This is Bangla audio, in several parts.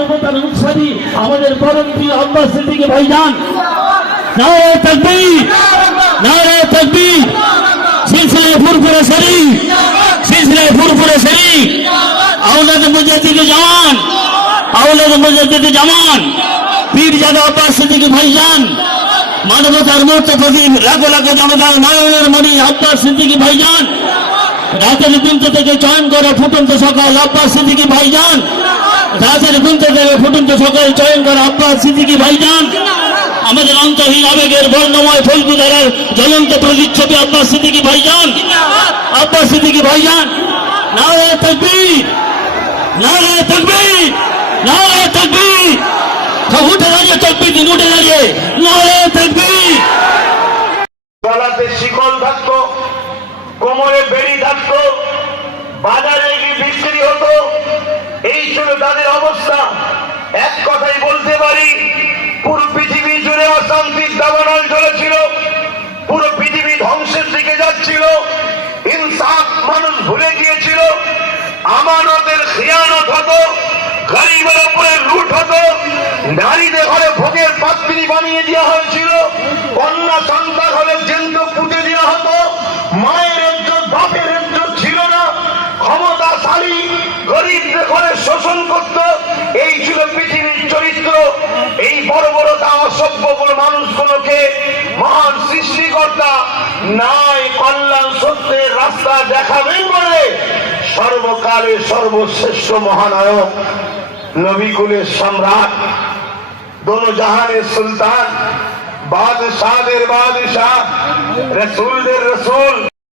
মানবতার উৎসাহী আমাদের পরম প্রিয় আব্বাস সিদ্দিকী ভাইজান। নারায় তাকবীর নারায় আব্বাস সিদ্দিকী ভাইজান, মানবতার মূর্ত লাখো লাখো জনতার নয়নের মণি আব্বাস সিদ্দিকী ভাইজান। রাতের বিনতে থেকে চয়ন করে ফুটন্ত সকাল আব্বাস সিদ্দিকী ভাইজান। রাতের বিনতে থেকে ফুটন্ত সকল চয়ন করে আব্বাস সিদ্দিকি ভাইজান। আমাদের অন্তহীন আবেগের বর্ণময় ফলগুদারের জ্বলন্ত প্রতিচ্ছবি আব্বাস সিদ্দিকি ভাইজান। আব্বাস সিদ্দিকি ভাইজান নারায় তকবীর নারায় তকবীর নারায় তকবীর। উঠে দাঁড়িয়ে তকবীর দিন উঠে দাঁড়িয়ে আমানতের খিয়ানত হতো, গরিবের উপরে লুট হতো, নারীদের ঘরে ভোগের পাত্রী বানিয়ে দেওয়া হয়েছিল, কন্যা সন্তান হলে জেন্দ পুঁতে দেওয়া হতো, মায়ের ইজ্জত, বাপের ইজ্জত ছিল না, ক্ষমতাশালী, গরিবদের ঘরে শোষণ করত, এই ছিল পৃথিবীর চরিত্র, এই বর্বরতা অসভ্য কোনো মানুষগুলোকে মহান সৃষ্টিকর্তা নাই কল্যাণ সত্যের রাস্তা দেখাবেন বলে সর্বকালে সর্বশ্রেষ্ঠ মহানায়ক নবীকুলের সম্রাট দোনো জাহানের সুলতান বাদশাহের বাদশাহ রসুলদের রসুল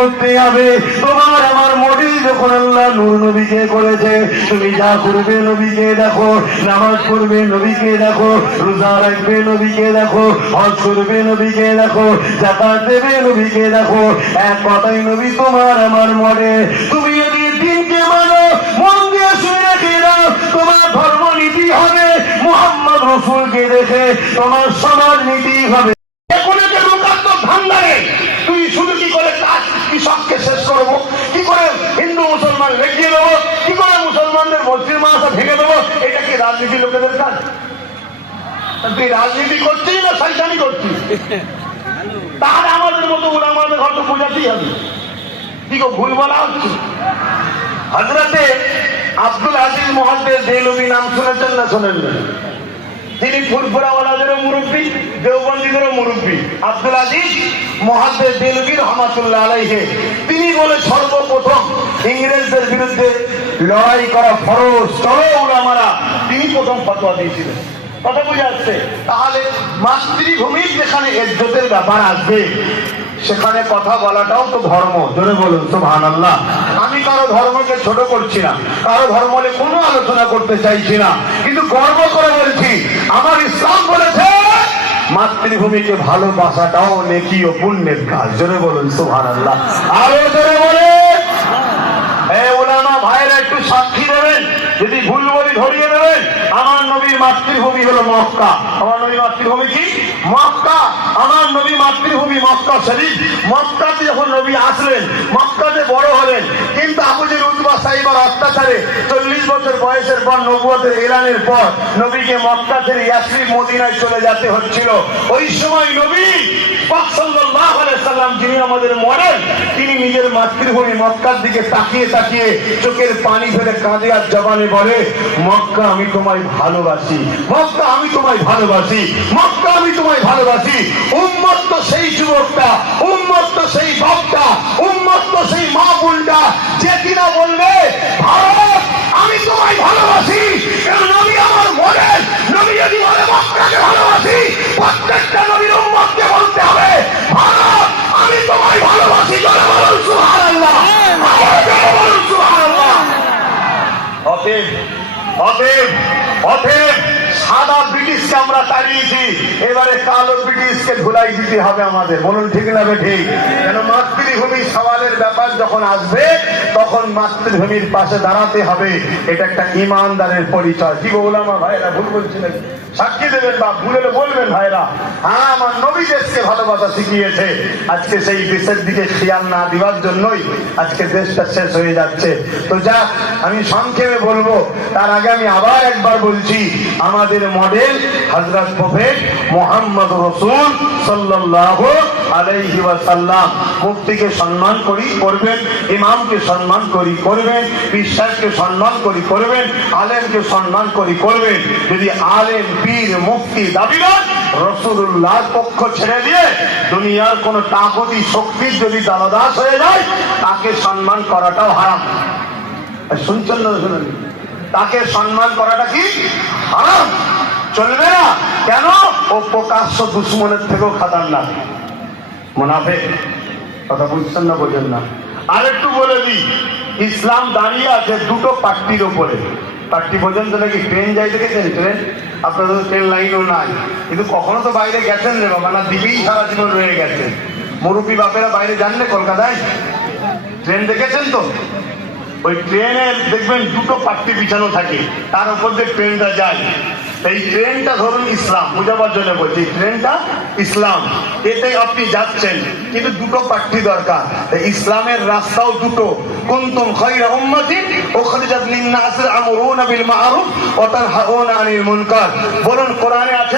করতে হবে। তোমার আমার মডেল যখন আল্লাহ নূর নবীকে করেছে, তুমি যা করবে নবীকে দেখো, নামাজ পড়বে নবীকে দেখো, রোজা রাখবে নবীকে দেখো, হজ করবে নবীকে দেখো জাকাত দেবে নবীকে দেখো। এক কথাই নবী তোমার আমার মনে তুমি যদি মসজিদ মাসা ভেঙে দেবো। এটা কি রাজনীতি লোকেদের কাজ? তুই রাজনীতি করছিস না শয়তানি করছিস? তাহলে আমাদের মতো আমাদের হয়তো বোঝাতেই হবে। কি ভুল বলা হচ্ছে? হজরতে আব্দুল আজিজ মোহাম্মদ দেলবি নাম শুনেছেন না শোনেন না তিনি ফুরফুরাওয়ালাদেরও মুরব্বী, দেওবন্দীদেরও মুরব্বী। আব্দুল আজিজ মহাদ্দের দেলবি রহমাতুল্লাহ আলাইহে। তিনি বলে সর্বপ্রথম ইংরেজদের বিরুদ্ধে লড়াই করা ফরজ চলো ওলামারা তিনি প্রথম ফতোয়া দিয়েছিলেন। কথা বুঝে আসছে? তাহলে মাতৃভূমির যেখানে ইজ্জতের ব্যাপার আসবে, সেখানে কথা বলাটাও তো ধর্ম। জোরে বলুন তো আল্লাহ আমি কারও ধর্মকে ছোট করছি না, কারও ধর্ম নিয়ে কোনো আলোচনা করতে চাইছি না। কিন্তু গর্ব করে বলছি, আমার ইসলাম বলেছে, মাতৃভূমিকে ভালোবাসাটাও নেকি ও পুণ্যের কাজ। জোরে বলুন সুহান আল্লাহ আরও জোরে বলে এ ওলামা ভাইরা একটু সাক্ষী দেবেন যদি ভুল বলি ধরিয়ে দেবেন আমার নবীর মাতৃভূমি হলো মক্কা। আমার নবীর মাতৃভূমি কি? মক্কা। আমার নবী মাতৃভূমি মক্কা শরীফ। মক্কাতে যখন নবী আসলেন, মক্কাতে বড় হলেন, কিন্তু আবুজের উদ্বা সাহিবার অত্যাচারে চল্লিশ বছর বয়সের পর নবুয়তের এলানের পর নবীকে মক্কা ছেড়ে ইয়াসরিফ মদিনায় চলে যেতে হচ্ছিল। ওই সময় নবী তিনি নিজের মাতৃভূমি মক্কার দিকে তাকিয়ে তাকিয়ে চোখের পানি ফেলে কাঁদে আর জবানে বলে, মক্কা আমি তোমায় ভালোবাসি, মক্কা আমি তোমায় ভালোবাসি, মক্কা আমি তোমায় ভালোবাসি, উম্মত তো সেই যুবকটা অতএব অতএব অতএব সাদা ব্রিটিশকে আমরা তাড়িয়েছি। এবারে কালো ব্রিটিশকে ধুলাই দিতে হবে আমাদের। বলুন, ঠিক না ঠিক? কেন মাতৃভূমি সওয়ালের ব্যাপার যখন আসবে, তখন মাতৃভূমির পাশে দাঁড়াতে হবে। এটা একটা ইমানদারের পরিচয়। কি বললাম ভাইরা ভুল বলছি নাকি সাক্ষী দেবেন বা ভুলে বলবেন ভাইরা হ্যাঁ আমার নবী দেশকে ভালোবাসা শিখিয়েছে। আজকে সেই দেশের দিকে খেয়াল না দেওয়ার জন্যই আজকে দেশটা শেষ হয়ে যাচ্ছে। তো যা, আমি সংক্ষেপে বলব, তার আগে আমি আবার একবার বলছি, আমাদের মডেল হজরত প্রফেট মোহাম্মদ রসুল সাল্লাহ আলাইহি ওয়াসাল্লাম মুক্তিকে সম্মান করি, করবেন, ইমামকে সম্মান করি, করবেন বিশ্বাসকে সম্মান করি, করবেন, আলেমকে সম্মান করি, করবেন। যদি আলেম, পীর মুক্তি দাবি নয় রসুল্লাহর পক্ষ ছেড়ে দিয়ে দুনিয়ার কোন তাকতি শক্তির যদি দালদাস হয়ে যায়, তাকে সম্মান করাটাও হারাম। শুনছেন না, শুনুন। তাকে সম্মান করাটা কি? হারাম। চলবে না। কেন? ও প্রকাশ্য দুশ্মনের থেকেও খাতারনাক মুনাফে কথা বুঝছেন না বোঝেন না। আর একটু বলে দিই, ইসলাম দাঁড়িয়ে আছে দুটো পাট্টির ওপরে পাট্টি পর্যন্ত নাকি, ট্রেন যাই দেখেছেন? ট্রেন? আপনাদের ট্রেন লাইনও নাই। কিন্তু কখনো তো বাইরে গেছেন রে বাবা, না দিবেই সারা জীবন রয়ে গেছেন মুরব্বী বাপেরা বাইরে যান না কলকাতায়। ট্রেন দেখেছেন তো? ওই ট্রেনের দেখবেন দুটো পাট্টি বিছানো থাকে, তার উপর দিয়ে ট্রেনটা যায়। এই ট্রেনটা ধরুন ইসলাম, বুঝাবার জন্য বলছি ট্রেনটা ইসলাম। এতে আপনি যাচ্ছেন, কিন্তু দুটো পাট্টি দরকার। ইসলামের রাস্তাও দুটো। কোন খায়রা উম্মাতিন উখরিজাত লিন-নাসি আমরুনা বিল মা'রুফ ওয়া তানহাউনা আনিল মুনকার। বলুন, কোরআনে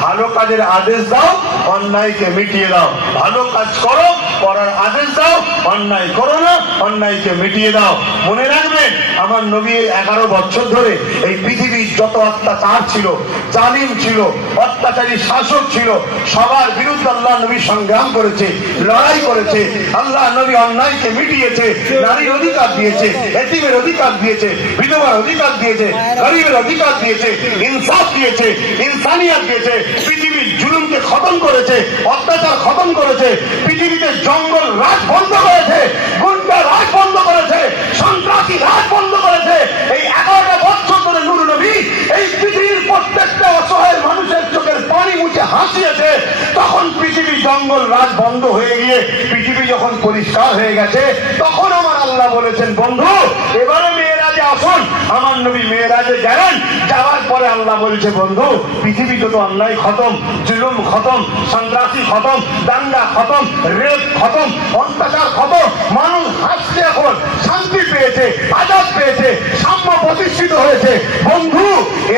ভালো কাজের আদেশ দাও, অন্যায়কে মিটিয়ে দাও। ভালো কাজ করো, করার আদেশ দাও, অন্যায় করো না, অন্যায়কে মিটিয়ে দাও। মনে রাখবেন, আমার নবী এগারো বছর ধরে এই পৃথিবীর যত অত্যাচার ছিল, জালিম ছিল, অত্যাচারী শাসক ছিল, সবার বিরুদ্ধে আল্লাহ নবী সংগ্রাম করেছে, লড়াই করেছে, আল্লাহ নবী অন্যায়কে মিটিয়েছে, নারীর অধিকার দিয়েছে, এতিমের অধিকার দিয়েছে, বিধবার অধিকার দিয়েছে, গরিবের অধিকার দিয়েছে, ইনসাফ দিয়েছে, ইনসানিয়াত দিয়েছে পৃথিবীর জুলুমকে খতম করেছে, অত্যাচার খতম করেছে, পৃথিবীতে জঙ্গল রাজ বন্ধ করেছে, গুন্ডা রাজ বন্ধ করেছে, সন্ত্রাসী রাজ বন্ধ করেছে। এই এগারোটা বছর ধরে নুর নবী এই পৃথিবীর প্রত্যেকটা অসহায় মানুষের চোখের পানি মুছে হাসিয়েছে। তখন পৃথিবী জঙ্গল রাজ বন্ধ হয়ে গিয়ে, পৃথিবী যখন পরিষ্কার হয়ে গেছে, তখন আমার আল্লাহ বলেছেন, বন্ধু, এবারে মেয়েরাজে আসুন আমার নবী মেয়েরাজে গেলেন, যাওয়ার পরে আল্লাহ বলছে, বন্ধু, পৃথিবী যত অন্যায় খতম, জুলুম খতম, সন্ত্রাসী খতম, দাঙ্গা খতম, রেপ খতম, অত্যাচার খতম, মানুষ হাসছে এখন, শান্তি পেয়েছে, আজাদ পেয়েছে, সাম্য প্রতিষ্ঠিত হয়েছে। বন্ধু,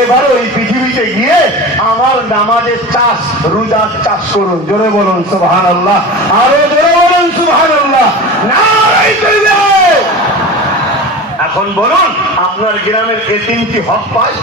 এবারও এই পৃথিবীতে গিয়ে আমার নামাজের চাষ, রোজার চাষ করুন। জোরে বলুন সুবহান আল্লাহ আরও জোরে বলুন সুবহান আল্লাহ নারাই এখন বলুন আপনার গ্রামের এ তিনটি হক পায়?